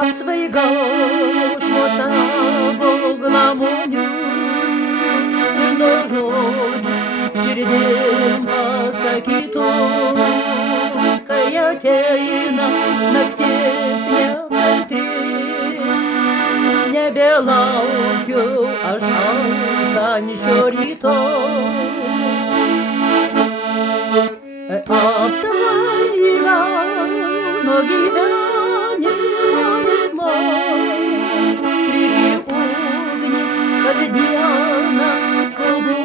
apsvaigau tavo glamonių ir nuo žodžių širdim pasakytų, kai ateina naktis nekantri, nebelaukiu aš auštančio ryto. Apsvaigau nuo gyvenimo, prigi ugnį kasdieną skubu.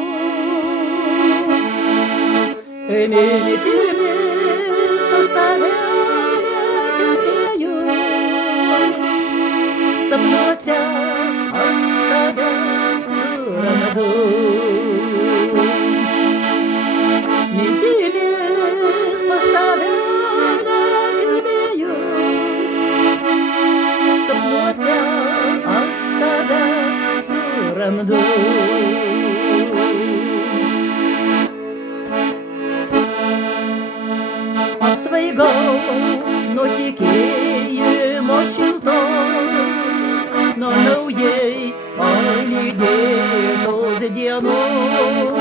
Mintimis pas tave negirdėjau, sapnuose aš tave suradau. Mintimis pas tave negirdėjau, sapnuose aš tave surandu. Apsvaigau nuo tikėjimo šilto, nuo naujai palydėtos dienos.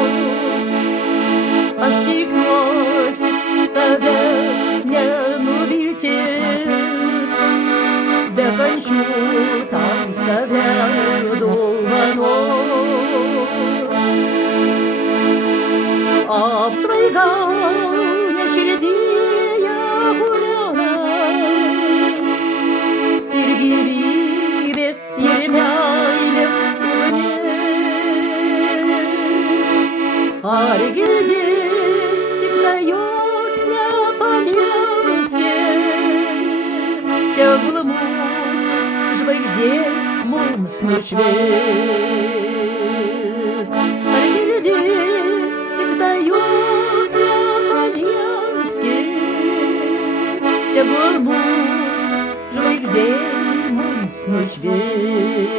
Aš tikiuosi tavęs nenuvilti, be kančių tam save dovanos. Apsvaigau ne širdyje kūrenas, ir gyvybės, ir meilės ugnis. Ar girdi, tik tai jos nepaliauski, tegul mūsų žvaigždė mums nušvis. Ar girdi, tik tai jos nepaliauski, tegul mūsų žvaigždė mums nušvis.